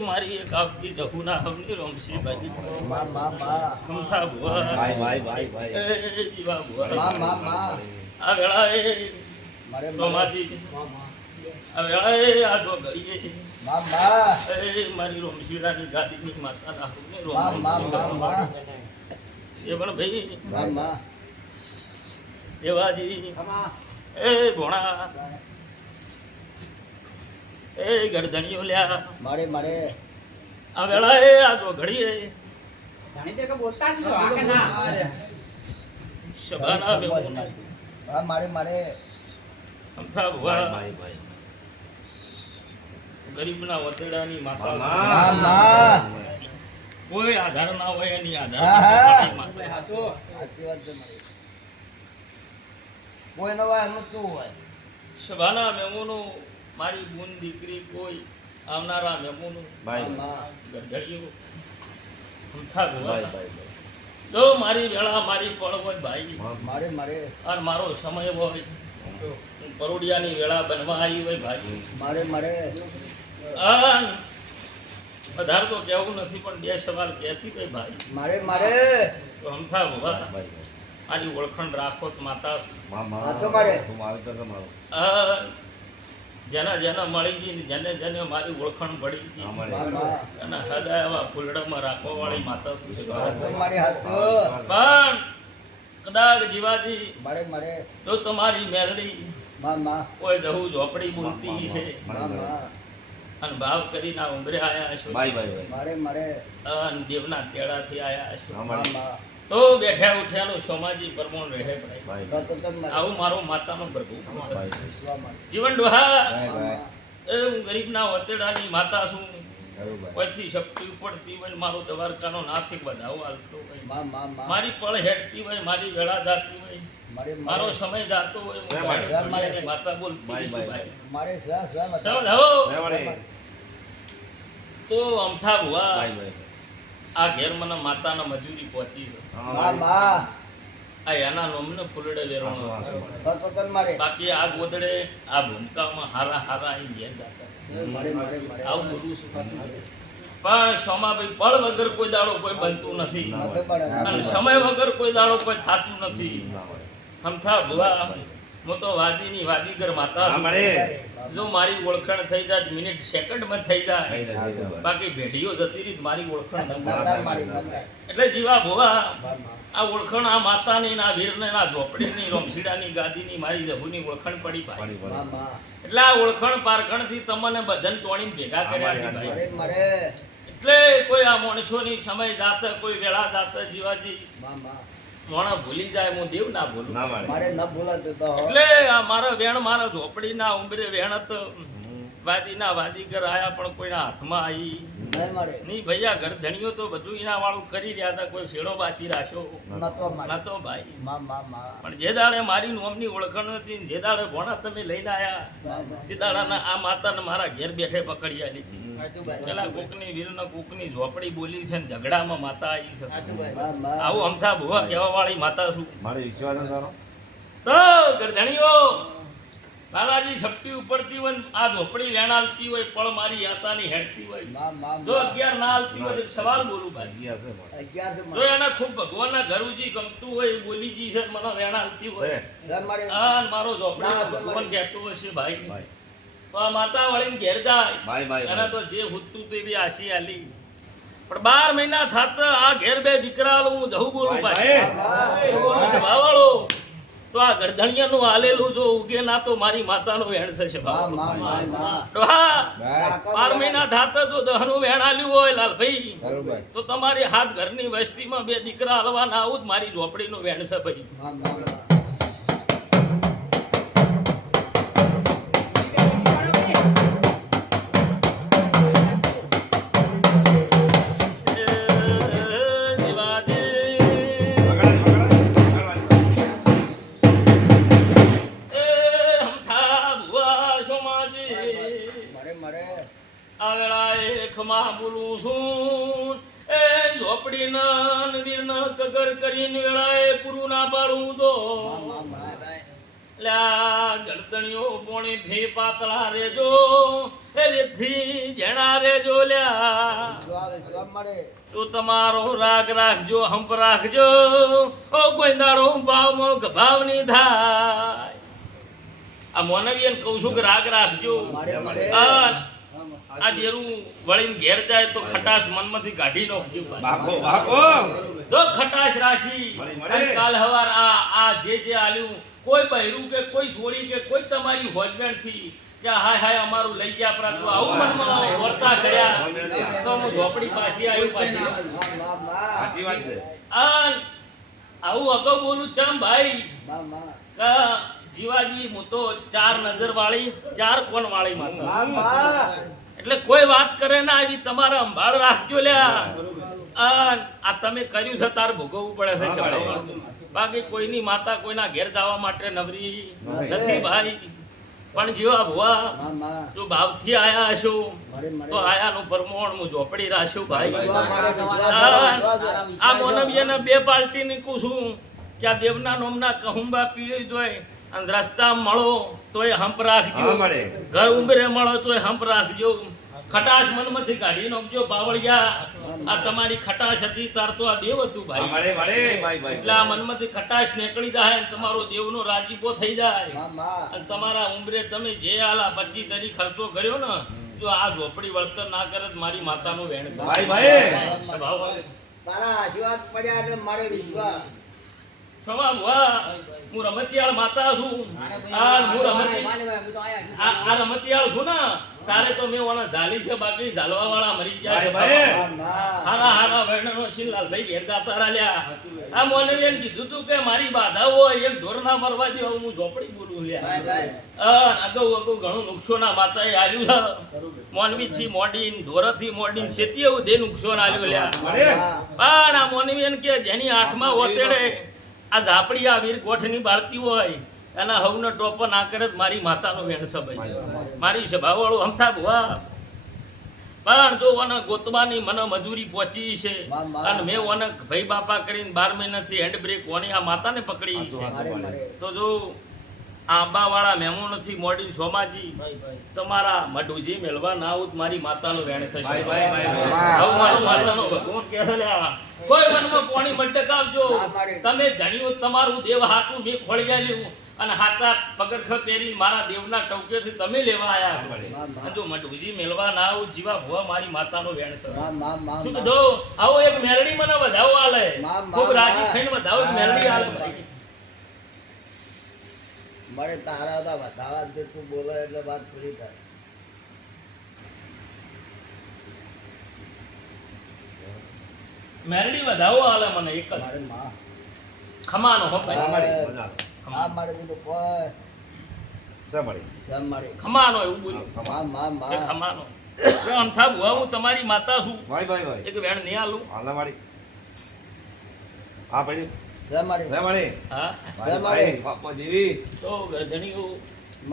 મારી એક આવતી જહુના હવની રમશી બાજી હમથા ભુવા જીવા ભુવા આ વેળાએ સોમાજી આ વેળાએ આ જો ઘડીએ મારી રોમશીડાની ગાદીની માતાના હવની એ પણ ભાઈ દેવાજી એ ભોણા એ ગરદણીઓ લ્યા મારે મારે આ વેળાએ આ જો ઘડીએ જાણી કે બોલતા જ છો આ કે ના શબાના મેમૂન મારે મારે અમથા ભુવા ગરીબના વતેડાની માતા કોઈ આધાર ના હોય એની આધાર સાચી વાત છે મારી કોઈ નવા એમ શું હોય શબાના મેમૂનો મારી બૂન દીકરી કોઈ આવનારા મેમૂનો ગરધડીઓ અમથા ભુવા જો મારી વેળા મારી પળ હોય ભાઈ મારે મારે અને મારો સમય હોય પરોડિયાની વેળા બનવા આવી હોય ભાઈ મારે મારે વધારે તો કહેવું નથી પણ બે સવાલ કહેતી હોય ભાઈ મારે મારે તો અમથા ભુવા આની ઓળખણ રાખો તો માતા હાથો મારે જેના જેના મળી ગઈ ને જેને જેને મારી ઓળખણ પડી ગઈ અને હૃદય એવા ફૂલડામાં રાખવા વાળી માતા શું છે હાથો મારે હાથો પણ કદાચ જીવાજી મારે મારે જો તમારી મેરડી માં કોઈ જહુ ઝોપડી બોલતી છે માં અને ભાવ કરીને આ ઉંબરે આયા છો મારે મારે અને દેવના તેડાથી આયા છો માં તો બેઠા ઉઠ્યાનું સોમાજી પરમોણ રહે ભાઈ સતત આવું મારો માતાનો પ્રભુ મારે જીવન ડોહા એ હું ગરીબના વતેડાની માતા છું કોઈથી શક્તિ ઉપડતી હોય મારો દ્વારકાનો નાથિક વધાવો હાલતો હોય માં મારી પળ હેડતી હોય મારી વેળા જાતી હોય મારો સમય જાતો હોય માતા બોલતી ભાઈ મારે તો અમથા ભુવા આ ઘેર મને માતાના મજૂરી પહોંચી છે આ એના નોમને ફૂલડે વેરવાનો સતત મારે બાકી આ ગોદડે આ ભૂમકામાં હારા હારા અહીં ઘેર જાતા આવું બધું પણ સોમાભાઈ પળ વગર કોઈ દાડો કોઈ બનતું નથી અને સમય વગર કોઈ દાડો કોઈ થતું નથી અમથા ભુવા હું તો વાદીની વાદીગર માતા છું જો મારી ઓળખાણ થઈ જાય મિનિટ સેકન્ડમાં થઈ જાય બાકી ભેટીઓ જતી રીત મારી ઓળખાણ એટલે જીવા ભુવા આ ઓળખાણ આ માતાની ના વીરને ના ઝોપડીની રોમશીડાની ગાદીની મારી જહુની ઓળખાણ પડી પાડી એટલે આ ઓળખાણ પારખણથી તમને બધાને તોડીને ભેગા કર્યા છે ભાઈ એટલે કોઈ આ માણસોની સમય જાત કોઈ વેળા જાત જીવાજી મોણા ભૂલી જાય હું દેવ ના ભૂલું મારે ન ભૂલાતો એટલે આ મારા વેણ મારા ઝોપડીના ઉંબરે વેણત વાદીના વાદીગર આયા પણ કોઈના હાથમાં આવી નહીં ભૈયા ઘર ધણીઓ તો બધું એના વાળું કરી રહ્યા હતા કોઈ શેડો બાચી રાખ્યો નતો ભાઈ પણ જે દાડે મારી નોમની ઓળખાણ નથી જે દાડે ભોણા તમે લઈને આયા તે દાડાના આ માતાને મારા ઘેર બેઠે પકડી આલી હતી પેલા કોકની વીરના કોકની ઝોપડી બોલી છે ને ઝઘડામાં માતા આવી છે આવું અમથા ભુવા કહેવા વાળી માતા છું તો ગરધણીઓ લાલાજી શક્તિ ઉપડતી હોય આ ઝોપડી વેણાલતી હોય પળ મારી યાતાની હેડતી હોય જો 11 ના હાલતી હોય એક સવાલ બોલું ભાઈ જો એને ખૂબ ભગવાનના ઘરુજી ગમતું હોય બોલીજી છે મને વેણાલતી હોય આ મારો ઝોપડી ભગવાન કહેતો હોય છે ભાઈ તો આ માતા વળીને ઘેર જાય એને તો જે હુતું તે બી આશી આલી પણ 12 મહિના થાત આ ઘેર બે દીકરા હું જહુ બોલું ભાઈ વાળો તો આ ગરધણિયાનું હાલેલું જો ઉગે ના તો મારી માતાનું વેણ છે 12 મહિના થાત જો દહનું વેણ આલ્યું હોય લાલભાઈ તો તમારી હાથ ઘરની વસ્તીમાં બે દીકરા હલવાના આવું જ મારી ઝોપડીનું વેણ છે ભાઈ બોલું છું એ ઝોપડી ના વીર ના કગર કરીને વેળાએ પૂરું ના પાડું તો ગળતણીઓ પોણી ભે પાતળા રેજો એ રેથી જેણા રે જોલ્યા વિશ્વા વિશ્વા મળે તો તમારો રાગ રાખજો હંપ રાખજો ઓ કોઈ દાડો ભાવમાં ગભાવ નહીં થાય આ મોનવીયન કહું છું કે રાગ રાખજો મારે મળે આ જેરું વળીને ઘેર જાય તો ખટાશ મનમાંથી કાઢી નાખજો બાપો બાપો જો ખટાશ રાશિ અને કાલ હવાર આ જે આલ્યું કોઈ બહેરું કે કોઈ છોડી કે કોઈ તમારી હોજમેન્ટ થી કે હાય હાય અમારું લઈ ગયા પ્રાતું આવું મનમાં વર્તા કર્યા તો હું ઝોપડી પાછી આવ્યું પાછી સાચી વાત છે આવું અગાઉ બોલું ચમ ભાઈ કે જીવાજી હું તો 4 નજર વાળી 4 કોણ વાળી માતા એટલે કોઈ વાત કરે ના આવી તમારે સંભાળ રાખજો લ્યા આ તમે કર્યું છે તાર ભોગવવું પડે છે શબ્દો. બાકી કોઈની માતા કોઈના ઘેર જવા માટે નવરી નથી ભાઈ પણ જેવા ભુવા જો ભાવથી આયા હશો તો આયાનું પરમોણ હું ઝોપડી રાખ્યું ભાઈ આ મોનવીયને 2 પાર્ટી નીકું છું કે આ દેવના નોમના કહુંબા પીવી જોઈએ અને રસ્તા મળો તોય હંપ રાખજો ઘર ઉંબરે મળો તોય હંપ રાખજો ખટાશ મનમાંથી કાઢી નાખજો બાવળિયા આ તમારી ખટાશ હતી તાર તો આ દેવ હતું ભાઈ એટલે આ મનમાંથી ખટાશ નીકળી જાય અને તમારો દેવનો રાજીપો થઈ જાય અને તમારા ઉંબરે તમે જે આલા 25 તરી ખર્ચો કર્યો ને જો આ ઝોપડી વળતર ના કરે તો મારી માતાનું વેણ છે ભાઈ તારા આશીર્વાદ પડ્યા એટલે મારે વિશ્વાસ સ્વભાવ વાહ હું રમતિયાળ માતા છું આ હું આ રમતિયાળ છું ને તારે તો મેં ઓના ઝાલી છે બાકી ઝાલવા વાળા મરી ગયા છે હારા હારા વર્ણનો શિલાલ ભાઈ ઘેર જાતા રાલ્યા આ મોનવીયન કીધું તું કે મારી બાધા હોય એક ઢોર ના મરવા દે હું ઝોપડી બોલું લ્યા અગાઉ ઘણું નુકસાન આ માતાએ આલ્યું છે મોનવી થી મોડીન ઢોર થી મોડીન શેતી એવું દે નુકસાન આલ્યું લ્યા પણ આ મોનવીયન કે જેની આઠમાં ઓતેડે આ ઝાપડી આ વીર કોઠની બાળતી હોય એના હવનો ટોપો ના કરે તો મારી માતાનો વેણ છે ભાઈ મારી સભાવાળું હમથા ભુવા પણ જો ઓને ગોતવાની મને મજૂરી પહોંચી છે અને મેં ઓને ભાઈ બાપા કરીને 12 મહિનાથી હેન્ડ બ્રેક ઓની આ માતાને પકડી છે તો જો આંબા વાળા મહેમાનોથી મોડીન સોમાજી તમારા મઢુજી મેળવા ના આવું મારી માતાનો વેણ છે હવે મારો માતાનો ભગવાન કહે છે કોઈ મનમાં પોણી મટક આવજો તમે ધણીઓ તમારું દેવ હાથું મેં ખોળી આલ્યું અને હાથા પગરખ પહેરી મારા દેવના ટોકેથી તમે લેવા આયા જો મઢુજી મેળવા ના આવું જીવા ભુવા મારી માતાનો વેણ છે શું કીધું આવો એક મેરડી મને વધાવો આલે ખૂબ રાજી થઈને વધાવો એક મેરડી આલે ભાઈ મારે તારા હતા વધાવા દે તું બોલે એટલે વાત પૂરી થાય મેરડી વધાવો આલે મને એક જ મારે માં ખમાનો હો ભાઈ આ મારે બીજું કોઈ સમ મારે ખમાનો એવું બોલ્યું માં કે ખમાનો જો અમથા ભુવા હું તમારી માતા છું એક વેણ નહીં આલું સમ મારે હા તો ગરજણીઓ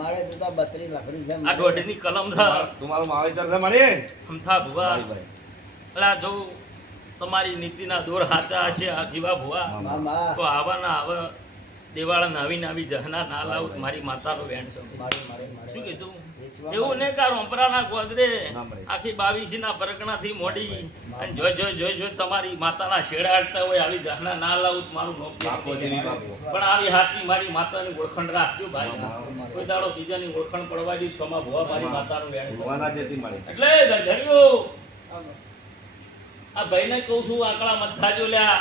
મારે તો 32 લાકડી છે આ દોઢની કલમ છે તમારું માવેતર છે મળે અમથા ભુવા અલા જો તમારી નીતિના દોર હાચા હશે આ જીવા ભુવા માં તો આવાના આવે દેવાળા નવી નવી જહના ના લાવ મારી માતાનો વેણ છે શું કીધું એવું ને કા રોંપરાના ગોદરે આખી 22 ના પરગણાથી મોડી અને જો તમારી માતાના શેડા અડતા હોય આવી જહના ના લાવું મારું નોક પણ આવી હાચી મારી માતાની ઓળખણ રાખજો ભાઈ કોઈ દાડો બીજાની ઓળખણ પડવા દી છોમાં ભુવા મારી માતાનું વેણ છે એટલે ગરજણીઓ આ ભાઈને કહું છું આકડા મથાજો લ્યા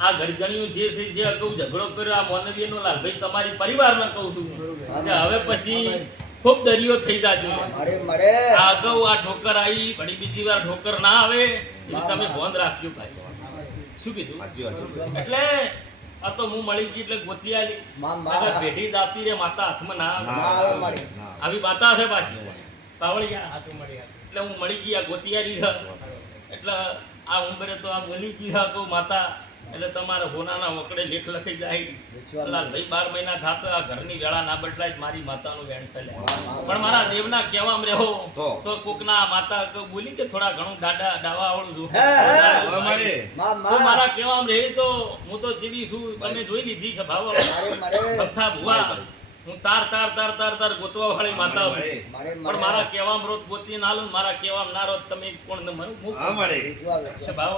આ ગરજણીઓ જે છે જે અગાઉ ઝઘડો કર્યો આ મોનવીનો લાલ ભાઈ તમારી પરિવારને કહું છું કે હવે પછી ખૂબ દરિયો થઈ જાજો આ અગાઉ આ ઠોકર આવી વળી બીજી વાર ઠોકર ના આવે એ તમે ભોન રાખજો ભાઈ શું કીધું એટલે આ તો હું મળી ગઈ એટલે ગોતી આલી ભેટી દાતી રે માતા હાથમાં ના આવે આવી માતા છે પાછી પાવળિયા એટલે હું મળી ગઈ આ ગોતી આલી એટલે આ ઉંબરે તો આ બોલી ગઈ કહું માતા એટલે તમારા હોનાના વકડે લેખ લખી જાય લાલ ભાઈ 12 મહિના થાતા આ ઘરની વેળા ના બદલાય મારી માતાનું વેણ છે પણ મારા દેવના કહેવામ રહો તો કોકના માતા બોલી કે થોડા ઘણું ડાવા આવડું છું મારા કહેવામ રહે તો હું તો જીવી છું તમે જોઈ લીધી છે ભાવ ભથ્થા ભુવા હું તાર ગોતવા વાળી માતા છું મારે પણ મારા કેવામાં રોજ ગોતી ના આલું મારા કેવામાં ના રોજ તમે કોણ ને મને મૂકો. હા મળે વિશ્વાસ છે ભાવ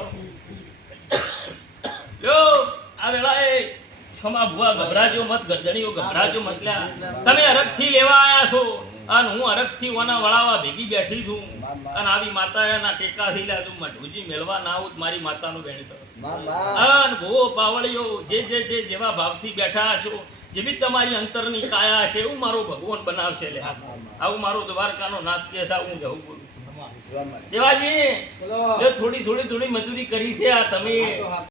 લ્યો આ વેળાએ ક્ષમા ભુવા ગભરાજો મત ગરદણીઓ ગભરાજો મત લ્યા તમે અરગથી લેવા આયા છો અને હું અરગથી ઓના વળાવા ભેગી બેઠી છું અને આવી માતાના ટેકાથી લ્યા તું મઢુજી મેળવા ના આવું તો મારી માતાનું બેણ છે અન ભુવો પાવળીઓ જે જેવા ભાવથી બેઠા હશો જેવી તમારી અંતરની કાયા હશે એવું મારો ભગવાન બનાવશે લે આવું મારો દ્વારકાનો નાથ કે છે આવું જવું બોલું દેવાજી બોલો જો થોડી મજૂરી કરી છે આ તમે